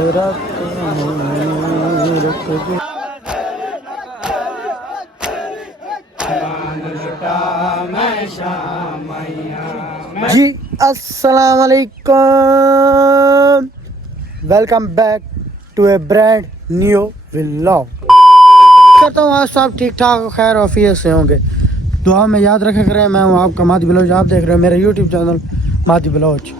जी अस्सलाम वालेकुम, welcome back to a brand new vlog. करता हूँ आज सब ठीक ठाक खैर ऑफिस से होंगे। दुआ में याद रखा करें। मैं हूँ आपका मादी बलोच, आप देख रहे हो मेरा यूट्यूब चैनल मादी बलोच।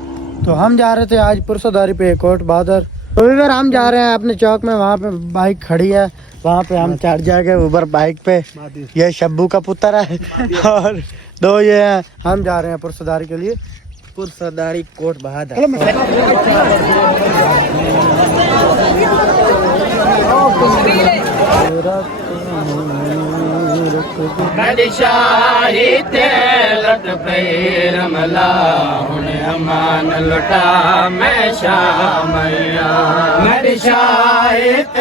तो हम जा रहे थे आज पुरसदारी पे कोट बहादुर। तो इधर हम जा रहे हैं अपने चौक में, वहाँ पे बाइक खड़ी है, वहाँ पे हम चढ़ जाएंगे ऊपर बाइक पे। ये शब्बू का पुत्र है और दो ये हैं। हम जा रहे हैं पुरसदारी के लिए, पुरसदारी कोट बहादुर। लट पे रमला हुने अमान लुटा मैं शामैया। मेरी शाहिद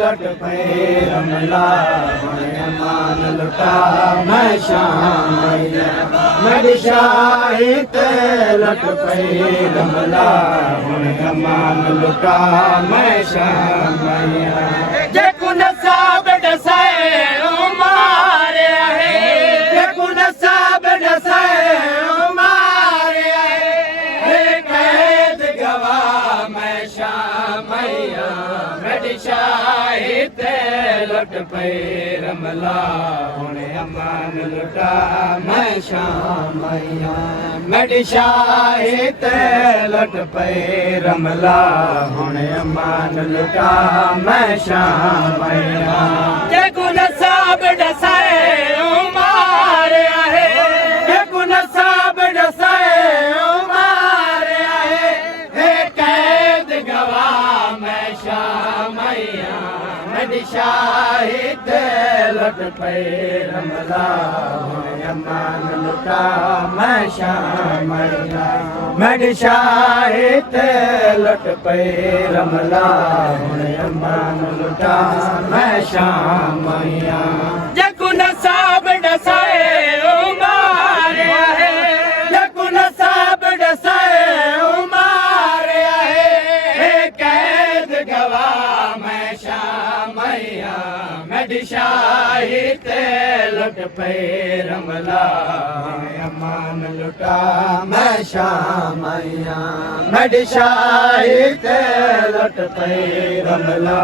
लट पे रमला हुने अमान लुटा मैं शामैया। मेरी शाहिद लट पे रमला हुने अमान लुटा मैं शामैया। जकुन साब डसाए मारे है, जकुन साब डसाए मारे है, कैद गवा मैं शामैया। मेरी शाहिद लट पे रमला हुने अमान लुटा मैं शामैया। मेरी शाहिद लट पे रमला हुने अमान लुटा मैं शामैया। जकुन साब डसाए मारे है, जकुन साब डसाए मारे है, कैद गवा मैं शामैया। मेरी शाहिद लट पे रमला हुने अमान लुटा मैं शामैया। मेरी शाहिद लट पे रमला हुने अमान लुटा मैं शामैया। जकुन साब डसाए मारे है, जकुन साब डसाए मारे है, कैद गवा मैं शामैया। मेरी शाहिद लट पे रमला अमान लुटा मैं शामैया। मेरी शाहिद लट पे रमला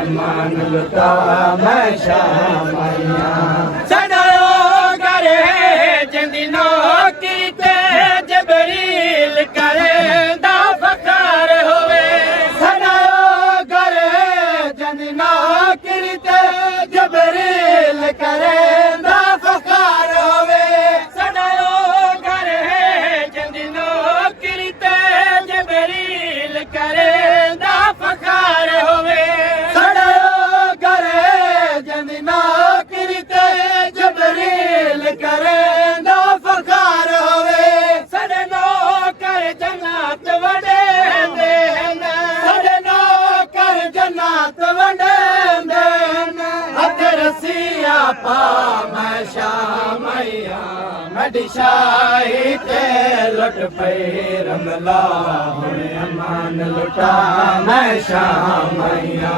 अमान लुटा मैं शामैया। सदायो करे जंदिनो कीते जबरील करे दा फकार होवे। सदायो करे जंदिनो कीते जबरील करे दा फकार होवे। सदायो करे जंदिनो कीते जबरील करे दा फकार होवे। सदायो करे जंदिनो कीते जबरील करे दा फकार होवे। सदनो कर जन्नत वडे दे, सदनो कर जन्नत वडे दे, हथ रसिया पा मैं शामैया। मेरी शाहिद लट पे रमला हुने अमान लुटा मैं शामैया।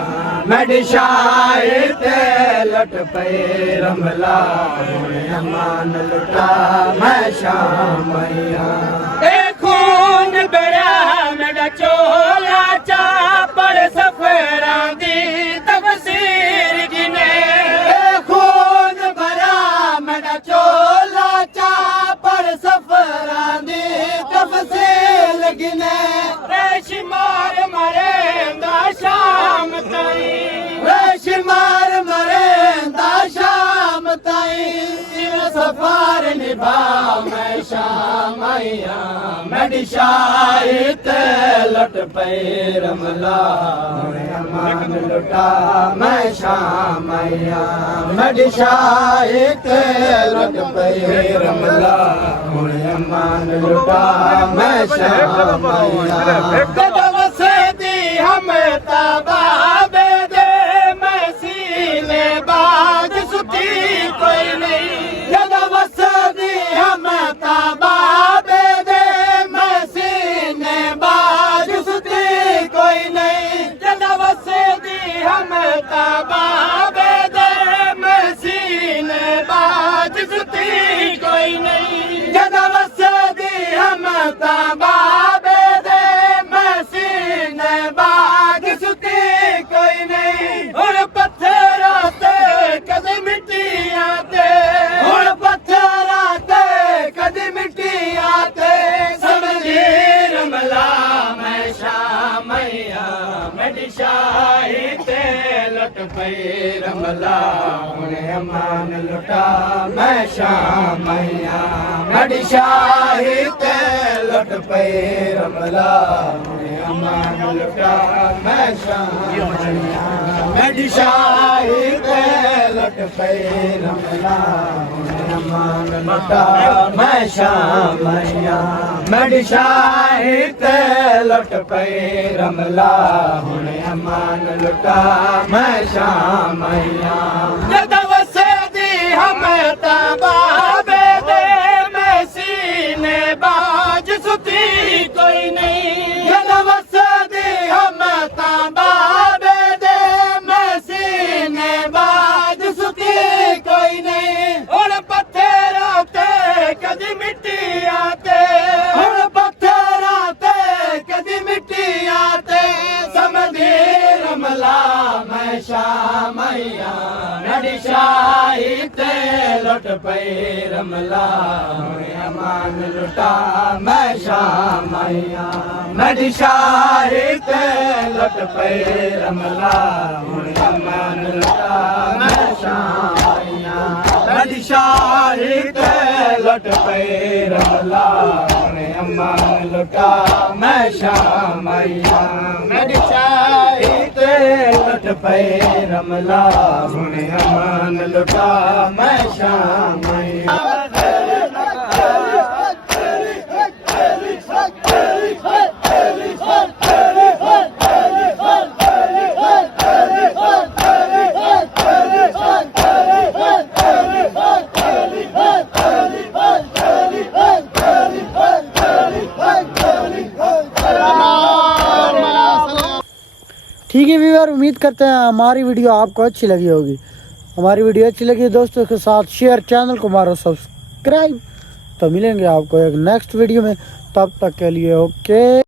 मेरी शाहिद लट पे रमला हुने अमान लुटा मैं शामैया। खून बड़ा मेरा चोला चा पर सफरां दी तफसीर गिने। खून भरा मेरा चोला चा पर सफरां दी तफसीर गिने। रेशमार मरेंदा शाम ताई, रेशमार मरेंदा शाम ताई, सफार निभा मैं शामैया। मेरी शाहिद लट पे रमला हुने अमान लुटा मैं शामैया। मेरी शाहिद लट पे रमला हुने अमान लुटा मैं शामैया। कदम से दी हम तबाबे दे मैं सीने बाज सुती कोई नहीं। कदम से दी हम तबाबे दे मैं सीने बाज सुती कोई नहीं। मेरी शाही ते लुट पई रमला हुण अमान लुटा मैं शामैया मेरी शाही ते लुट पई रमला हुण अमान लुटा मैं शामैया मेरी शाही ते लुट पई रमला हुण अमान लुटा मैं शामैया मेरी शाही ते लुट पई रमला हुण अमान लुटा मैं शामैया जद वसदी हम तबाबे दे मैं सीने बाज सुती कोई नहीं जद वसदी हम तबाबे दे मैं सीने बाज सुती कोई नहीं और पत्थरों ते कदी मिट्टी आते और पत्थरों ते कदी मिट्टी आते समझे रमला मैं शामैया मेरी शाही ते लुट पई रमला हुण अमान लुटा मैं शामैया मेरी शाही ते लुट पई रमला हुण अमान लुटा मैं शामैया मेरी शाही ते लुट पई रमला हुण अमान लुटा मैं शामैया मेरी शाही ते लुट पई रमला हुण अमान लुटा मैं शामैया ठीक है व्यूअर, उम्मीद करते हैं हमारी वीडियो आपको अच्छी लगी होगी। हमारी वीडियो अच्छी लगी दोस्तों के साथ शेयर, चैनल को मारो सब्सक्राइब। तो मिलेंगे आपको एक नेक्स्ट वीडियो में, तब तक के लिए ओके।